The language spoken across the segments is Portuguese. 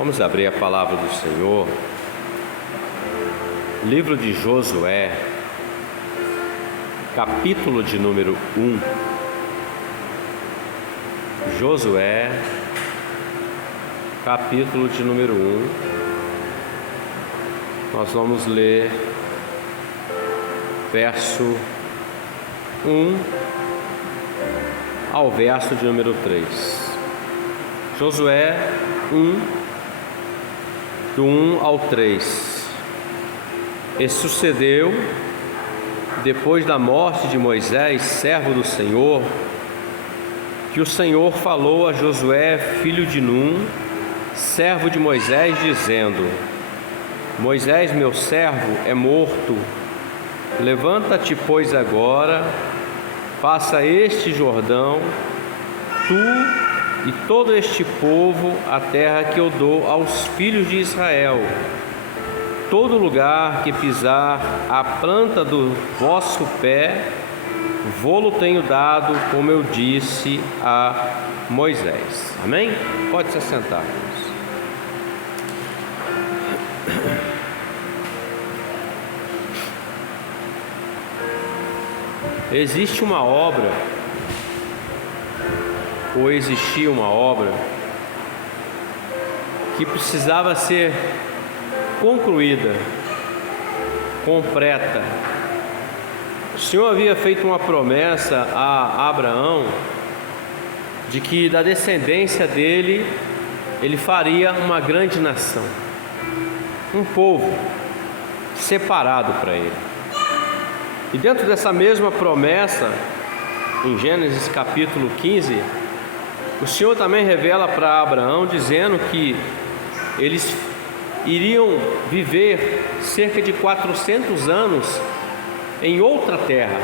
Vamos abrir a palavra do Senhor. Livro de Josué, capítulo de número 1. Josué, capítulo de número 1. Nós vamos ler verso 1 ao verso de número 3. Josué 1, do 1 ao 3. E sucedeu, depois da morte de Moisés, servo do Senhor, que o Senhor falou a Josué, filho de Num, servo de Moisés, dizendo: Moisés, meu servo, é morto. Levanta-te, pois, agora, passa este Jordão, tu e todo este povo, a terra que eu dou aos filhos de Israel. Todo lugar que pisar a planta do vosso pé, vô-lo tenho dado, como eu disse a Moisés. Amém? Pode se assentar. Existe uma obra, ou existia uma obra, que precisava ser concluída, completa. O Senhor havia feito uma promessa a Abraão de que da descendência dele ele faria uma grande nação, um povo separado para ele. E dentro dessa mesma promessa, em Gênesis capítulo 15, o Senhor também revela para Abraão, dizendo que eles iriam viver cerca de 400 anos em outra terra.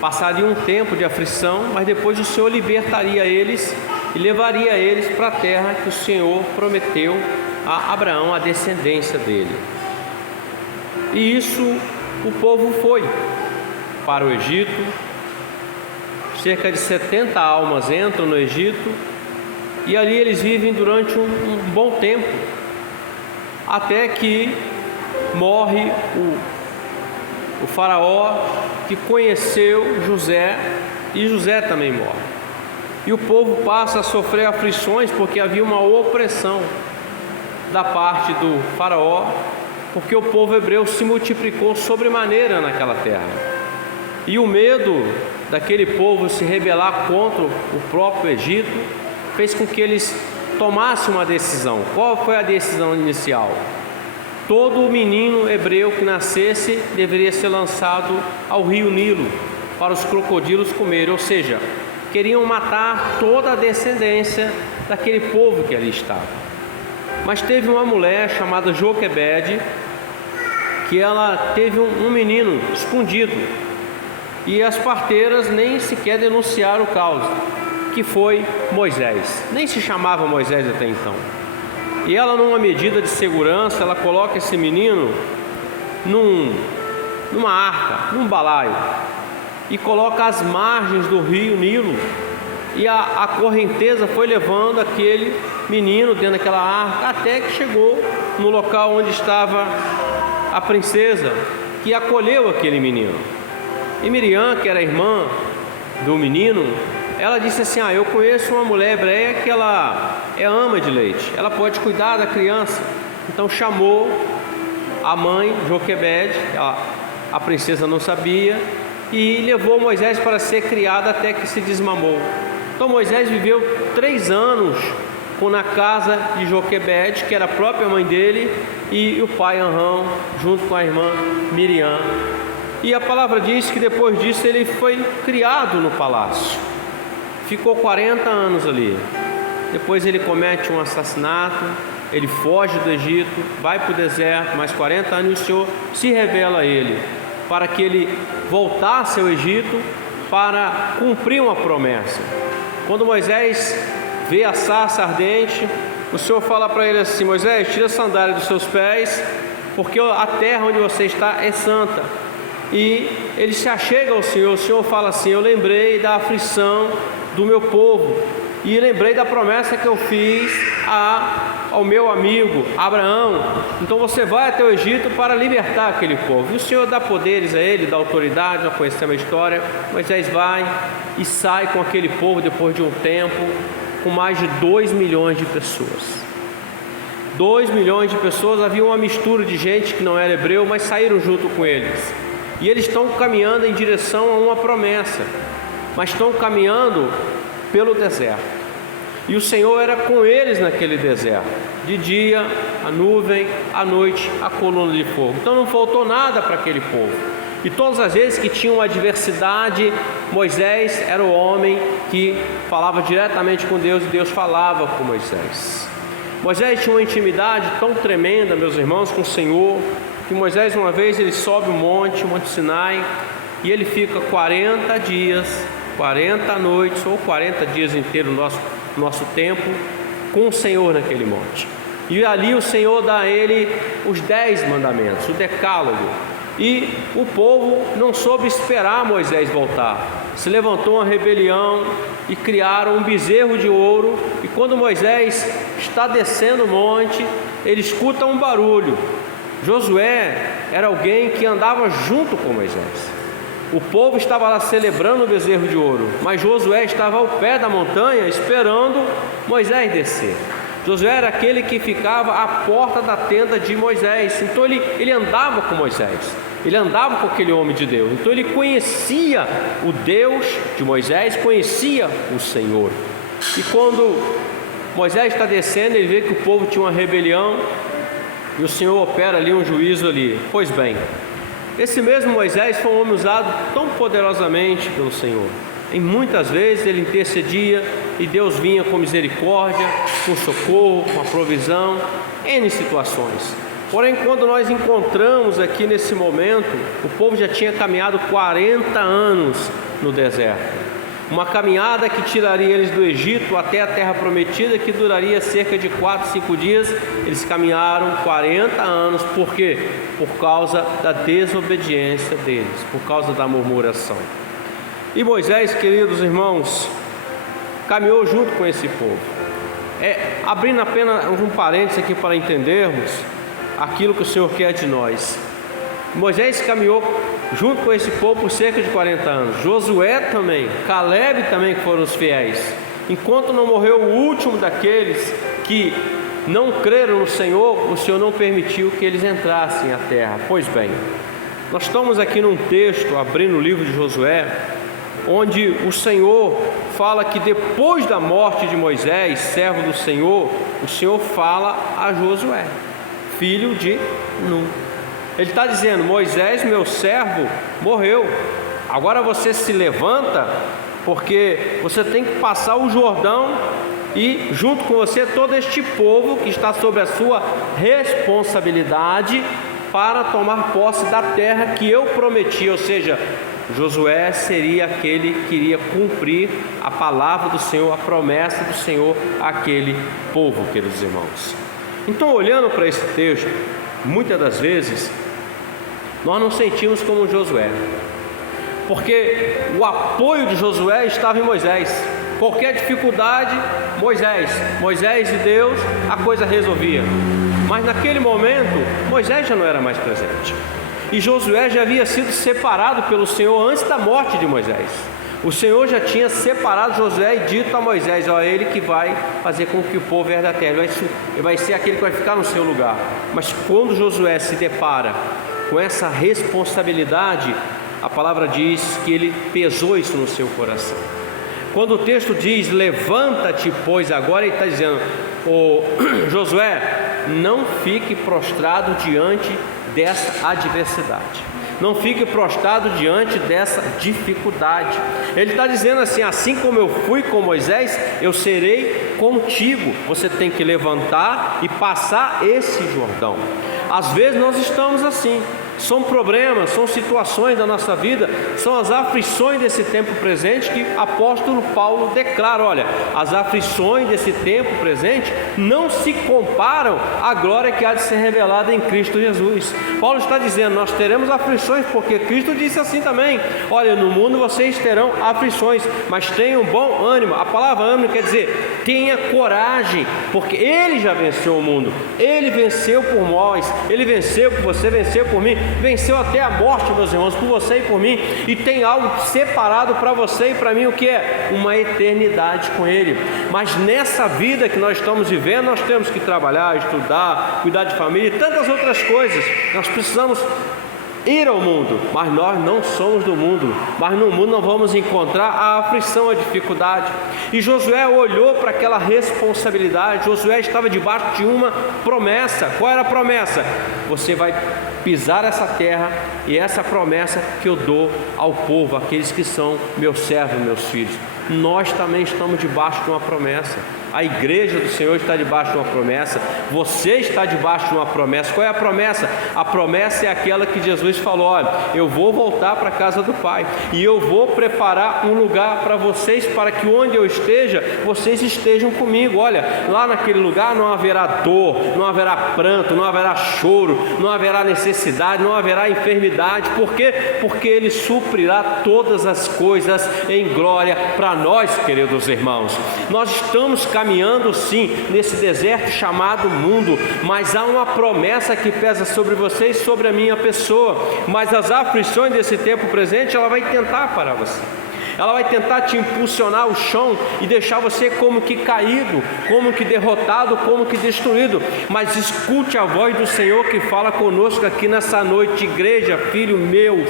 Passaria um tempo de aflição, mas depois o Senhor libertaria eles e levaria eles para a terra que o Senhor prometeu a Abraão, a descendência dele. E isso o povo foi para o Egito. Cerca de 70 almas entram no Egito e ali eles vivem durante um bom tempo, até que morre o faraó que conheceu José, e José também morre. E o povo passa a sofrer aflições porque havia uma opressão da parte do faraó, porque o povo hebreu se multiplicou sobremaneira naquela terra. E o medo daquele povo se rebelar contra o próprio Egito fez com que eles tomassem uma decisão. Qual foi a decisão inicial? Todo menino hebreu que nascesse deveria ser lançado ao rio Nilo para os crocodilos comerem, ou seja, queriam matar toda a descendência daquele povo que ali estava. Mas teve uma mulher chamada Joquebede, que ela teve um menino escondido, e as parteiras nem sequer denunciaram o caso, que foi Moisés. Nem se chamava Moisés até então. E ela, numa medida de segurança, ela coloca esse menino numa arca, num balaio, e coloca às margens do rio Nilo. E a correnteza foi levando aquele menino dentro daquela arca, até que chegou no local onde estava a princesa, que acolheu aquele menino. E Miriam, que era irmã do menino, ela disse assim: eu conheço uma mulher hebreia que ela é ama de leite, ela pode cuidar da criança. Então chamou a mãe, Joquebede, a princesa não sabia, e levou Moisés para ser criado até que se desmamou. Então Moisés viveu 3 anos na casa de Joquebede, que era a própria mãe dele, e o pai Arão, junto com a irmã Miriam. E a palavra diz que depois disso ele foi criado no palácio. Ficou 40 anos ali. Depois ele comete um assassinato, ele foge do Egito, vai para o deserto, mais 40 anos, e o Senhor se revela a ele, para que ele voltasse ao Egito para cumprir uma promessa. Quando Moisés vê a sarça ardente, o Senhor fala para ele assim: Moisés, tira a sandália dos seus pés, porque a terra onde você está é santa. E ele se achega ao Senhor. O Senhor fala assim: eu lembrei da aflição do meu povo, e lembrei da promessa que eu fiz ao meu amigo Abraão, então você vai até o Egito para libertar aquele povo. E o Senhor dá poderes a ele, dá autoridade. Nós conhecemos a história. Moisés vai e sai com aquele povo depois de um tempo, com mais de 2 milhões de pessoas. 2 milhões de pessoas, havia uma mistura de gente que não era hebreu, mas saíram junto com eles. E eles estão caminhando em direção a uma promessa, mas estão caminhando pelo deserto. E o Senhor era com eles naquele deserto. De dia, a nuvem, à noite, a coluna de fogo. Então não faltou nada para aquele povo. E todas as vezes que tinha uma adversidade, Moisés era o homem que falava diretamente com Deus, e Deus falava com Moisés. Moisés tinha uma intimidade tão tremenda, meus irmãos, com o Senhor, que Moisés uma vez ele sobe o Monte Sinai, e ele fica 40 dias, 40 noites ou 40 dias inteiros nosso tempo com o Senhor naquele monte. E ali o Senhor dá a ele os 10 mandamentos, o decálogo. E o povo não soube esperar Moisés voltar. Se levantou uma rebelião e criaram um bezerro de ouro. E quando Moisés está descendo o monte, ele escuta um barulho. Josué era alguém que andava junto com Moisés. O povo estava lá celebrando o bezerro de ouro, mas Josué estava ao pé da montanha esperando Moisés descer. Josué era aquele que ficava à porta da tenda de Moisés. Então ele andava com Moisés, ele andava com aquele homem de Deus. Então ele conhecia o Deus de Moisés, conhecia o Senhor. E quando Moisés está descendo, ele vê que o povo tinha uma rebelião, e o Senhor opera ali um juízo ali. Pois bem, esse mesmo Moisés foi um homem usado tão poderosamente pelo Senhor. E muitas vezes ele intercedia e Deus vinha com misericórdia, com socorro, com a provisão, em situações. Porém, quando nós encontramos aqui nesse momento, o povo já tinha caminhado 40 anos no deserto. Uma caminhada que tiraria eles do Egito até a terra prometida, que duraria cerca de 4, 5 dias. Eles caminharam 40 anos. Por quê? Por causa da desobediência deles, por causa da murmuração. E Moisés, queridos irmãos, caminhou junto com esse povo. Abrindo apenas um parênteses aqui para entendermos aquilo que o Senhor quer de nós. Moisés caminhou junto com esse povo por cerca de 40 anos. Josué também, Caleb também, que foram os fiéis. Enquanto não morreu o último daqueles que não creram no Senhor, o Senhor não permitiu que eles entrassem à terra. Pois bem, nós estamos aqui num texto, abrindo o livro de Josué, onde o Senhor fala que depois da morte de Moisés, servo do Senhor, o Senhor fala a Josué, filho de Nun. Ele está dizendo: Moisés, meu servo, morreu. Agora você se levanta, porque você tem que passar o Jordão, e junto com você todo este povo que está sob a sua responsabilidade, para tomar posse da terra que eu prometi. Ou seja, Josué seria aquele que iria cumprir a palavra do Senhor, a promessa do Senhor àquele povo, queridos irmãos. Então, olhando para esse texto, muitas das vezes nós não sentimos como Josué, porque o apoio de Josué estava em Moisés. Qualquer dificuldade, Moisés e Deus, a coisa resolvia. Mas naquele momento, Moisés já não era mais presente, e Josué já havia sido separado pelo Senhor antes da morte de Moisés. O Senhor já tinha separado Josué e dito a Moisés: ó, ele que vai fazer com que o povo herde a terra, ele vai ser aquele que vai ficar no seu lugar. Mas quando Josué se depara com essa responsabilidade, a palavra diz que ele pesou isso no seu coração. Quando o texto diz: levanta-te, pois agora, ele está dizendo: Josué, não fique prostrado diante dessa adversidade, não fique prostrado diante dessa dificuldade. Ele está dizendo assim: assim como eu fui com Moisés, eu serei contigo. Você tem que levantar e passar esse Jordão. Às vezes nós estamos assim, são problemas, são situações da nossa vida, são as aflições desse tempo presente que o apóstolo Paulo declara: olha, as aflições desse tempo presente não se comparam à glória que há de ser revelada em Cristo Jesus. Paulo está dizendo: nós teremos aflições, porque Cristo disse assim também: olha, no mundo vocês terão aflições, mas tenham bom ânimo. A palavra ânimo quer dizer Tenha coragem, porque Ele já venceu o mundo. Ele venceu por nós, Ele venceu por você, venceu por mim, venceu até a morte, meus irmãos, por você e por mim. E tem algo separado para você e para mim, o que é? Uma eternidade com Ele. Mas nessa vida que nós estamos vivendo, nós temos que trabalhar, estudar, cuidar de família e tantas outras coisas. Nós precisamos ir ao mundo, mas nós não somos do mundo. Mas no mundo não vamos encontrar a aflição, a dificuldade. E Josué olhou para aquela responsabilidade. Josué estava debaixo de uma promessa. Qual era a promessa? Você vai pisar essa terra, e essa promessa que eu dou ao povo, aqueles que são meus servos, meus filhos. Nós também estamos debaixo de uma promessa. A igreja do Senhor está debaixo de uma promessa. Você está debaixo de uma promessa. Qual é a promessa? A promessa é aquela que Jesus falou: olha, eu vou voltar para a casa do Pai, e eu vou preparar um lugar para vocês, para que onde eu esteja, vocês estejam comigo. Olha, lá naquele lugar não haverá dor, não haverá pranto, não haverá choro, não haverá necessidade, não haverá enfermidade. Por quê? Porque Ele suprirá todas as coisas em glória para nós, queridos irmãos. Nós estamos caminhando sim nesse deserto chamado mundo, mas há uma promessa que pesa sobre você e sobre a minha pessoa. Mas as aflições desse tempo presente, ela vai tentar parar você. Ela vai tentar te impulsionar ao chão e deixar você como que caído, como que derrotado, como que destruído. Mas escute a voz do Senhor que fala conosco aqui nessa noite: igreja, filhos meus,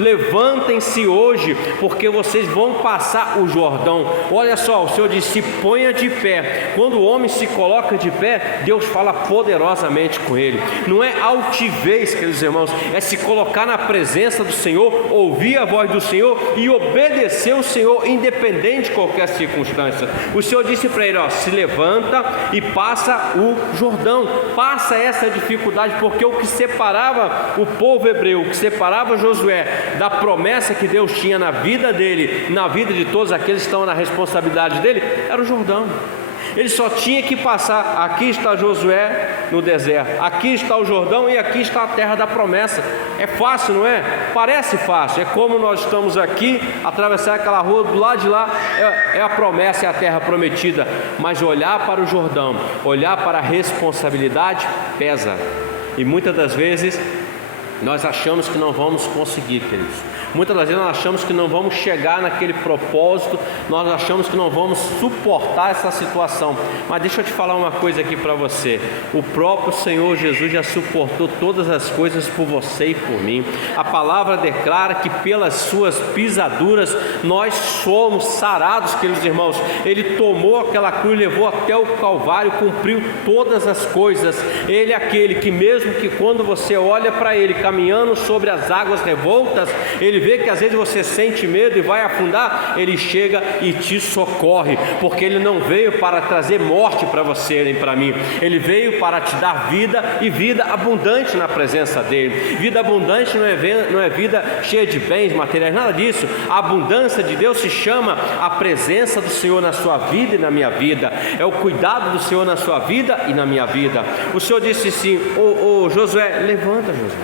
levantem-se hoje, porque vocês vão passar o Jordão. Olha só, o Senhor disse: ponha de pé. Quando o homem se coloca de pé, Deus fala poderosamente com ele. Não é altivez, queridos irmãos, é se colocar na presença do Senhor, ouvir a voz do Senhor e obedecer o Senhor, independente de qualquer circunstância. O Senhor disse para ele: ó, se levanta e passa o Jordão, passa essa dificuldade, porque o que separava o povo hebreu, o que separava Josué da promessa que Deus tinha na vida dele, na vida de todos aqueles que estão na responsabilidade dele, era o Jordão. Ele só tinha que passar. Aqui está Josué no deserto, aqui está o Jordão e aqui está a terra da promessa. É fácil, não é? Parece fácil. É como nós estamos aqui, atravessar aquela rua, do lado de lá é a promessa, é a terra prometida. Mas olhar para o Jordão, olhar para a responsabilidade, pesa. E muitas das vezes nós achamos que não vamos conseguir, queridos. Muitas das vezes nós achamos que não vamos chegar naquele propósito, nós achamos que não vamos suportar essa situação. Mas deixa eu te falar uma coisa aqui para você: o próprio Senhor Jesus já suportou todas as coisas por você e por mim. A palavra declara que pelas suas pisaduras nós somos sarados, queridos irmãos. Ele tomou aquela cruz, levou até o Calvário, cumpriu todas as coisas. Ele é aquele que, mesmo que quando você olha para Ele caminhando sobre as águas revoltas, Ele vê que às vezes você sente medo e vai afundar, Ele chega e te socorre, porque Ele não veio para trazer morte para você nem para mim. Ele veio para te dar vida, e vida abundante na presença dEle. Vida abundante não é vida cheia de bens materiais, nada disso. A abundância de Deus se chama a presença do Senhor na sua vida e na minha vida. É o cuidado do Senhor na sua vida e na minha vida. O Senhor disse assim: ô Josué, levanta, Josué,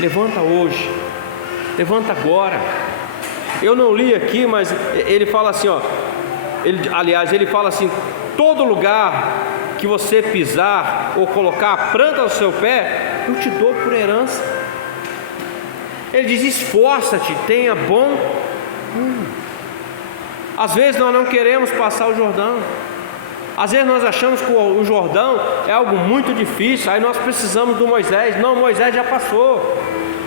levanta hoje, levanta agora. Eu não li aqui, mas ele fala assim, ó. Ele fala assim: todo lugar que você pisar ou colocar a planta do seu pé, eu te dou por herança. Ele diz: esforça-te, tenha bom. Às vezes nós não queremos passar o Jordão. Às vezes nós achamos que o Jordão é algo muito difícil, aí nós precisamos do Moisés. Não, Moisés já passou.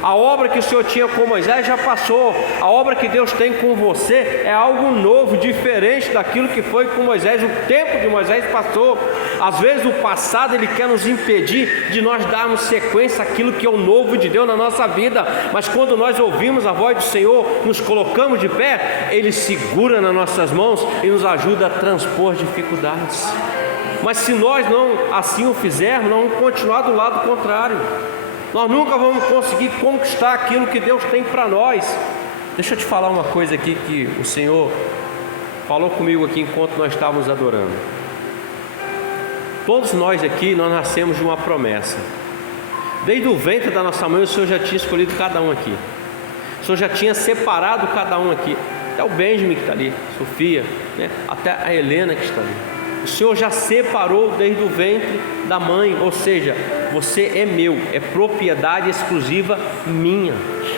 A obra que o Senhor tinha com Moisés já passou. A obra que Deus tem com você é algo novo, diferente daquilo que foi com Moisés. O tempo de Moisés passou. Às vezes o passado ele quer nos impedir de nós darmos sequência àquilo que é o novo de Deus na nossa vida. Mas quando nós ouvimos a voz do Senhor, nos colocamos de pé, Ele segura nas nossas mãos e nos ajuda a transpor dificuldades. Mas se nós não assim o fizermos, nós vamos continuar do lado contrário. Nós nunca vamos conseguir conquistar aquilo que Deus tem para nós. Deixa eu te falar uma coisa aqui que o Senhor falou comigo aqui enquanto nós estávamos adorando. Todos nós aqui, nós nascemos de uma promessa. Desde o ventre da nossa mãe, o Senhor já tinha escolhido cada um aqui. O Senhor já tinha separado cada um aqui. até o Benjamin que está ali, Sofia, né? Até a Helena que está ali. O Senhor já separou desde o ventre da mãe, ou seja, você é meu, é propriedade exclusiva minha.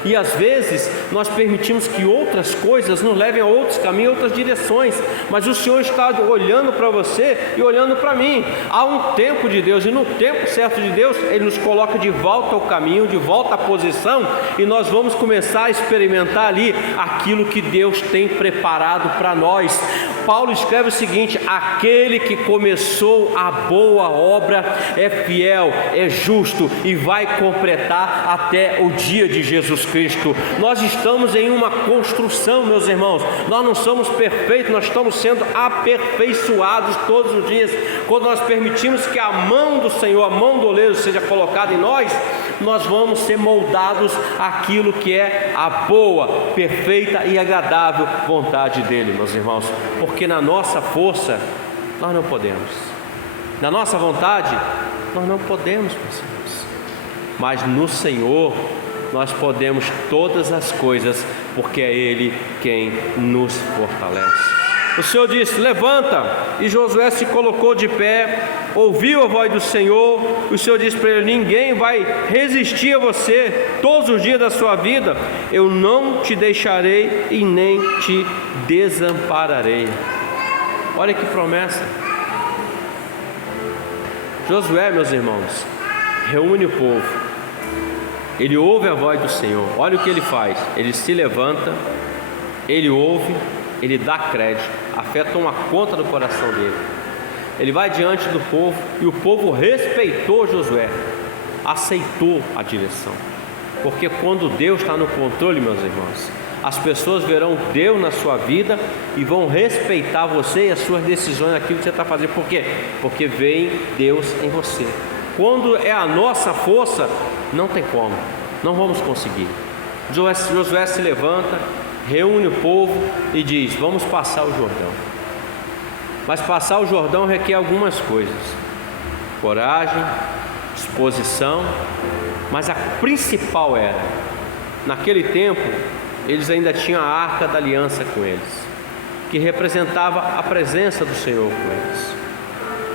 E às vezes nós permitimos que outras coisas nos levem a outros caminhos, outras direções, mas o Senhor está olhando para você e olhando para mim. Há um tempo de Deus, e no tempo certo de Deus Ele nos coloca de volta ao caminho, de volta à posição, e nós vamos começar a experimentar ali aquilo que Deus tem preparado para nós. Paulo escreve o seguinte: aquele que começou a boa obra é fiel, é justo e vai completar até o dia de Jesus Cristo. Nós estamos em uma construção, meus irmãos. Nós não somos perfeitos, nós estamos sendo aperfeiçoados todos os dias. Quando nós permitimos que a mão do Senhor, a mão do oleiro seja colocada em nós, nós vamos ser moldados àquilo que é a boa, perfeita e agradável vontade dele, meus irmãos. Porque na nossa força nós não podemos, na nossa vontade nós não podemos, meus irmãos. Mas no Senhor nós podemos todas as coisas, porque é Ele quem nos fortalece. O Senhor disse: levanta, e Josué se colocou de pé, ouviu a voz do Senhor. O Senhor disse para ele: ninguém vai resistir a você todos os dias da sua vida. Eu não te deixarei e nem te desampararei. Olha que promessa. Josué, meus irmãos, reúne o povo. Ele ouve a voz do Senhor. Olha o que ele faz. Ele se levanta, ele ouve, ele dá crédito. A fé toma conta do coração dele. Ele vai diante do povo, e o povo respeitou Josué, aceitou a direção. Porque quando Deus está no controle, meus irmãos, as pessoas verão Deus na sua vida e vão respeitar você e as suas decisões naquilo que você está fazendo. Por quê? Porque vem Deus em você. Quando é a nossa força, não tem como, não vamos conseguir. Josué se levanta, reúne o povo e diz: vamos passar o Jordão. Mas passar o Jordão requer algumas coisas: coragem, disposição. Mas a principal era, naquele tempo, eles ainda tinham a Arca da Aliança com eles, que representava a presença do Senhor com eles.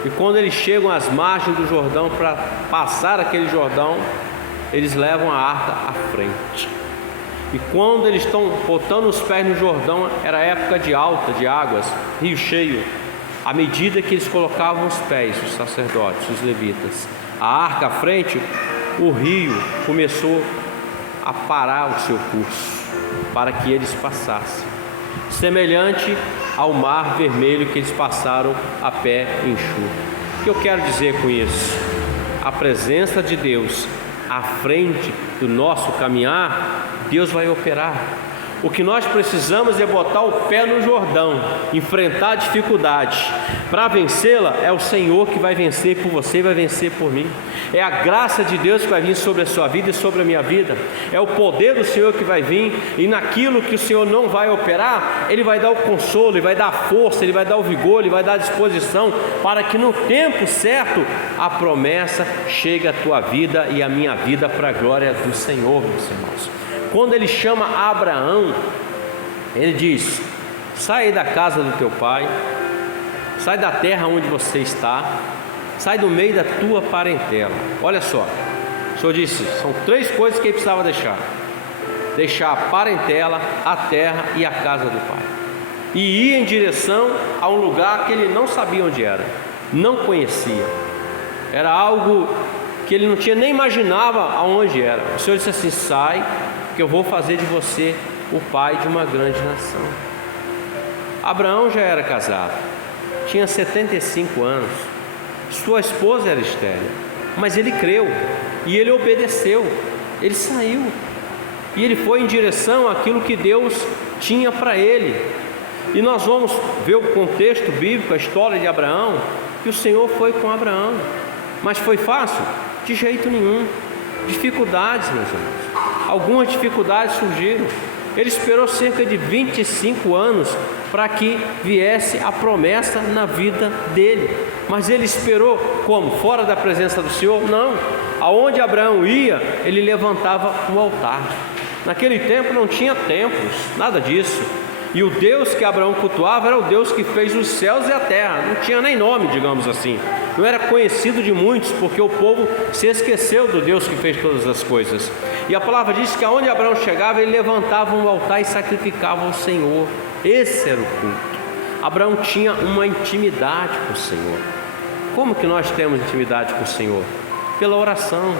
E quando eles chegam às margens do Jordão para passar aquele Jordão, eles levam a arca à frente. E quando eles estão botando os pés no Jordão, era época de alta, de águas, rio cheio. À medida que eles colocavam os pés, os sacerdotes, os levitas, a arca à frente, o rio começou a parar o seu curso, para que eles passassem, semelhante ao mar vermelho que eles passaram a pé enxuto. O que eu quero dizer com isso? A presença de Deus à frente do nosso caminhar, Deus vai operar. O que nós precisamos é botar o pé no Jordão, enfrentar a dificuldade. Para vencê-la, é o Senhor que vai vencer por você e vai vencer por mim. É a graça de Deus que vai vir sobre a sua vida e sobre a minha vida. É o poder do Senhor que vai vir, e naquilo que o Senhor não vai operar, Ele vai dar o consolo, Ele vai dar a força, Ele vai dar o vigor, Ele vai dar a disposição, para que no tempo certo a promessa chegue à tua vida e à minha vida, para a glória do Senhor, meus irmãos. Quando Ele chama Abraão, Ele diz: sai da casa do teu pai, sai da terra onde você está, sai do meio da tua parentela. Olha só, o Senhor disse, são 3 coisas que Ele precisava deixar: deixar a parentela, a terra e a casa do pai, e ir em direção a um lugar que ele não sabia onde era, não conhecia. Era algo que ele não tinha nem imaginava aonde era. O Senhor disse assim: sai, que eu vou fazer de você o pai de uma grande nação. Abraão já era casado, tinha 75 anos, sua esposa era estéril, mas ele creu e ele obedeceu. Ele saiu e ele foi em direção àquilo que Deus tinha para ele. E nós vamos ver o contexto bíblico, a história de Abraão, que o Senhor foi com Abraão. Mas foi fácil? De jeito nenhum. Dificuldades, meus irmãos. Algumas dificuldades surgiram. Ele esperou cerca de 25 anos para que viesse a promessa na vida dele. Mas ele esperou como? Fora da presença do Senhor? Não. Aonde Abraão ia, ele levantava um altar. Naquele tempo não tinha templos, nada disso. E o Deus que Abraão cultuava era o Deus que fez os céus e a terra. Não tinha nem nome, digamos assim. Não era conhecido de muitos, porque o povo se esqueceu do Deus que fez todas as coisas. E a palavra diz que aonde Abraão chegava, ele levantava um altar e sacrificava ao Senhor. Esse era o culto. Abraão tinha uma intimidade com o Senhor. Como que nós temos intimidade com o Senhor? Pela oração,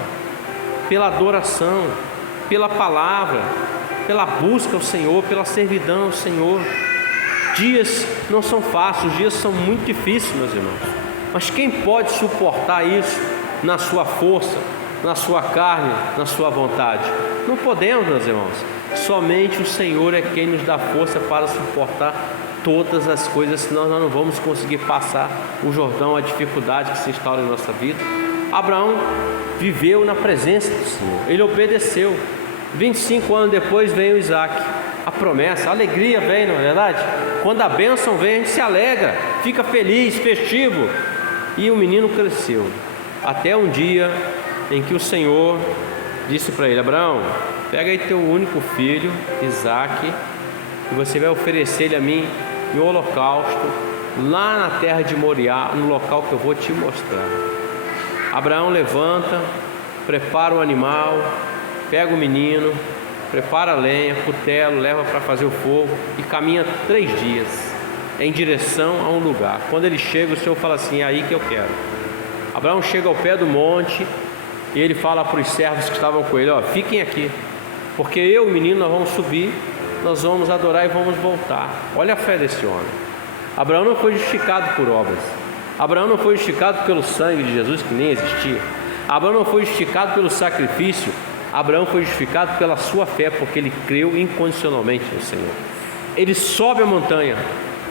pela adoração, pela palavra, pela busca ao Senhor, pela servidão ao Senhor. Dias não são fáceis, os dias são muito difíceis, meus irmãos. Mas quem pode suportar isso na sua força, na sua carne, na sua vontade? Não podemos, meus irmãos. Somente o Senhor é quem nos dá força para suportar todas as coisas, senão nós não vamos conseguir passar o Jordão, a dificuldade que se instaura em nossa vida. Abraão viveu na presença do Senhor, ele obedeceu. 25 anos depois vem o Isaac, a promessa, a alegria vem, não é verdade? Quando a bênção vem, a gente se alegra, fica feliz, festivo. E o menino cresceu, até um dia em que o Senhor disse para ele: Abraão, pega aí teu único filho, Isaac, e você vai oferecer ele a mim em holocausto, lá na terra de Moriá, no local que eu vou te mostrar. Abraão levanta, prepara o animal, pega o menino, prepara a lenha, cutelo, leva para fazer o fogo e caminha 3 dias em direção a um lugar. Quando ele chega, o Senhor fala assim: é aí que eu quero. Abraão chega ao pé do monte e ele fala para os servos que estavam com ele: ó, fiquem aqui, porque eu e o menino nós vamos subir, nós vamos adorar e vamos voltar. Olha a fé desse homem. Abraão não foi justificado por obras. Abraão não foi justificado pelo sangue de Jesus, que nem existia. Abraão não foi justificado pelo sacrifício. Abraão foi justificado pela sua fé, porque ele creu incondicionalmente no Senhor. Ele sobe a montanha,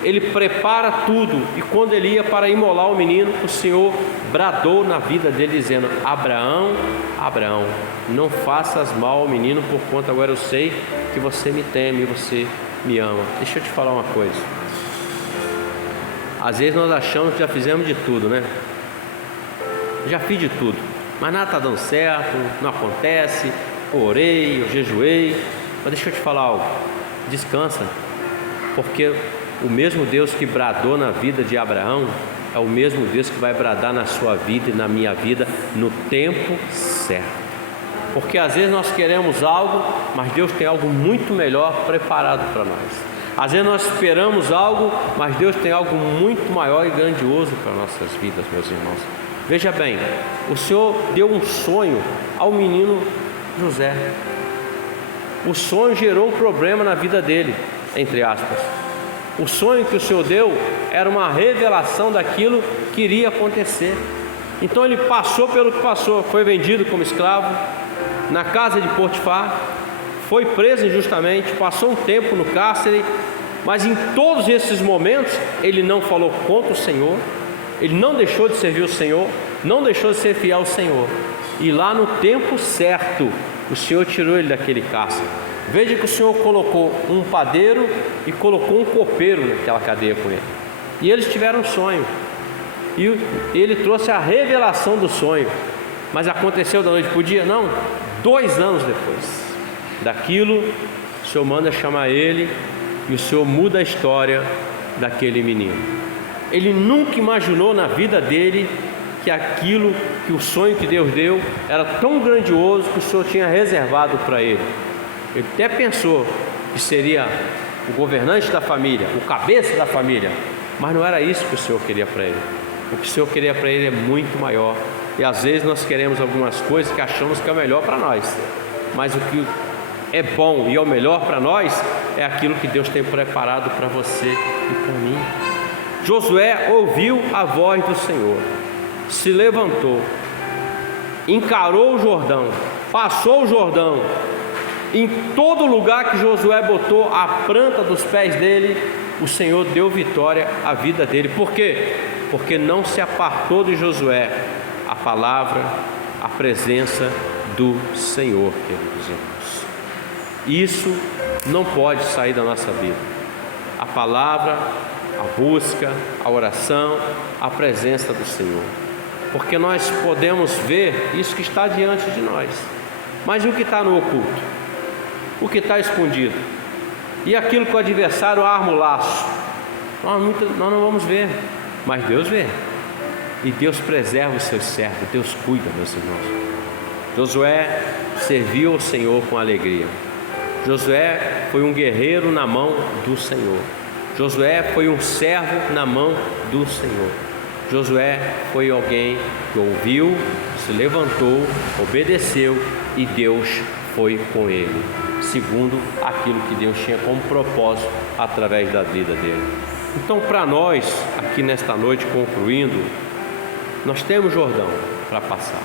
ele prepara tudo, e quando ele ia para imolar o menino, o Senhor bradou na vida dele dizendo: Abraão, Abraão, não faças mal ao menino, por conta agora eu sei que você me teme e você me ama. Deixa eu te falar uma coisa. Às vezes nós achamos que já fizemos de tudo, né? Já fiz de tudo, mas nada está dando certo, não acontece. Eu orei, eu jejuei. Mas deixa eu te falar algo: descansa, porque o mesmo Deus que bradou na vida de Abraão é o mesmo Deus que vai bradar na sua vida e na minha vida no tempo certo. Porque às vezes nós queremos algo, mas Deus tem algo muito melhor preparado para nós. Às vezes nós esperamos algo, mas Deus tem algo muito maior e grandioso para nossas vidas, meus irmãos. Veja bem, o Senhor deu um sonho ao menino José. O sonho gerou um problema na vida dele, entre aspas. O sonho que o Senhor deu era uma revelação daquilo que iria acontecer. Então ele passou pelo que passou, foi vendido como escravo na casa de Potifar, foi preso injustamente, passou um tempo no cárcere, mas em todos esses momentos ele não falou contra o Senhor, ele não deixou de servir o Senhor, não deixou de ser fiel ao Senhor. E lá no tempo certo, o Senhor tirou ele daquele cárcere. Veja que o Senhor colocou um padeiro e colocou um copeiro naquela cadeia com ele. E eles tiveram um sonho. E ele trouxe a revelação do sonho. Mas aconteceu da noite para o dia? Não. 2 anos depois daquilo, o Senhor manda chamar ele e o Senhor muda a história daquele menino. Ele nunca imaginou na vida dele que aquilo, que o sonho que Deus deu era tão grandioso que o Senhor tinha reservado para ele. Ele até pensou que seria o governante da família, o cabeça da família, mas não era isso que o Senhor queria para ele. O que o Senhor queria para ele é muito maior. E às vezes nós queremos algumas coisas que achamos que é o melhor para nós, mas o que é bom e é o melhor para nós é aquilo que Deus tem preparado para você e para mim. Josué ouviu a voz do Senhor, se levantou, encarou o Jordão, passou o Jordão. Em todo lugar que Josué botou a planta dos pés dele, o Senhor deu vitória à vida dele. Por quê? Porque não se apartou de Josué a palavra, a presença do Senhor, queridos irmãos. Isso não pode sair da nossa vida. A palavra, a busca, a oração, a presença do Senhor. Porque nós podemos ver isso que está diante de nós. Mas e o que está no oculto? O que está escondido? E aquilo que o adversário arma o laço, nós não vamos ver, mas Deus vê. E Deus preserva os seus servos, Deus cuida, meus irmãos. Josué serviu ao Senhor com alegria. Josué foi um guerreiro na mão do Senhor. Josué foi um servo na mão do Senhor. Josué foi alguém que ouviu, se levantou, obedeceu e Deus foi com ele, segundo aquilo que Deus tinha como propósito através da vida dele. Então, para nós, aqui nesta noite, concluindo, nós temos Jordão para passar.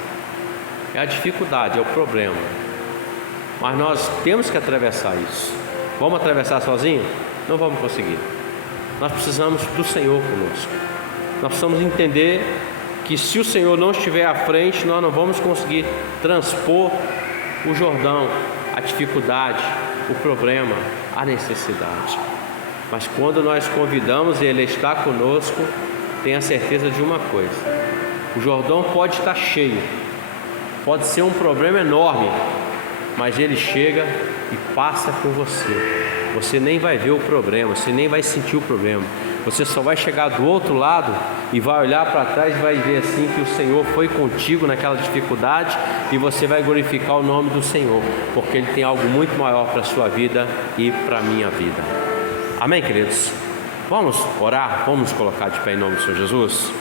É a dificuldade, é o problema, mas nós temos que atravessar isso. Vamos atravessar sozinho? Não vamos conseguir. Nós precisamos do Senhor conosco. Nós precisamos entender que se o Senhor não estiver à frente, nós não vamos conseguir transpor o Jordão, a dificuldade, o problema, a necessidade. Mas quando nós convidamos e Ele está conosco, tenha certeza de uma coisa: o Jordão pode estar cheio, pode ser um problema enorme, mas Ele chega e passa por você. Você nem vai ver o problema, você nem vai sentir o problema. Você só vai chegar do outro lado e vai olhar para trás e vai ver assim que o Senhor foi contigo naquela dificuldade, e você vai glorificar o nome do Senhor, porque Ele tem algo muito maior para a sua vida e para a minha vida. Amém, queridos? Vamos orar, vamos nos colocar de pé em nome do Senhor Jesus.